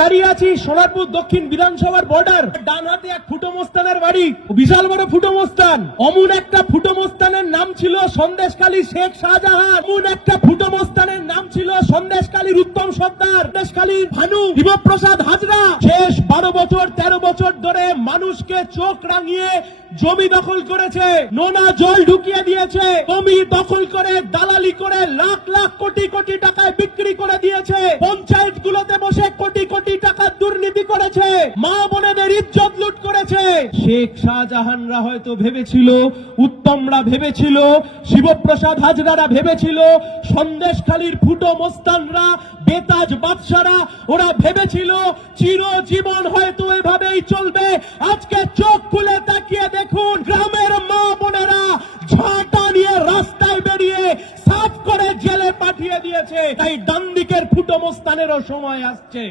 দাঁড়িয়ে আছি সোনারপুর দক্ষিণ বিধানসভার বর্ডার। ডান হাতে এক ফুটোমস্তানের বাড়ি, বিশাল বড় ফুটোমস্তান। অমন একটা ফুটোমস্তানের নাম ছিল সন্দেশখালী শেখ শাহজাহান। অমন একটা ফুটোমস্তানের নাম ছিল সন্দেশখালীর উত্তম সর্দার, সন্দেশখালীর ভানু শিবপ্রসাদ হাজরা। শেষ 12 বছর 13 বছর ধরে মানুষকে চোখ রাঙিয়ে জমি দখল করেছে, নোনা জল ঢুকিয়ে দিয়েছে, জমি দখল করে দালালি করে লাখ লাখ কোটি কোটি টাকায় বিক্রি করে দিয়েছে, পঞ্চায়েত গুলোতে বসে কোটি কোটি টাকা দুর্নীতি করেছে, মা বোনেদের ইজ্জত লুট করেছে। শেখ শাহজাহানরা হয়তো ভেবেছিল, উত্তমরা ভেবেছিল, শিবপ্রসাদ হাজরারা ভেবেছিল, সন্দেশখালীর ফুটো মস্তানরা, বেতাজ বাদশারা, ওরা ভেবেছিল চিরজীবন হয়তো এভাবেই চলবে। আজকে চোখ খুলে তাকিয়ে দেখুন, গ্রামের মা বোনেরা ঝাঁটা নিয়ে রাস্তায় বেরিয়ে সাফ করে জেলে পাঠিয়ে দিয়েছে। তাই ডান দিকের ফুটো মস্তানেরও সময় আসছে।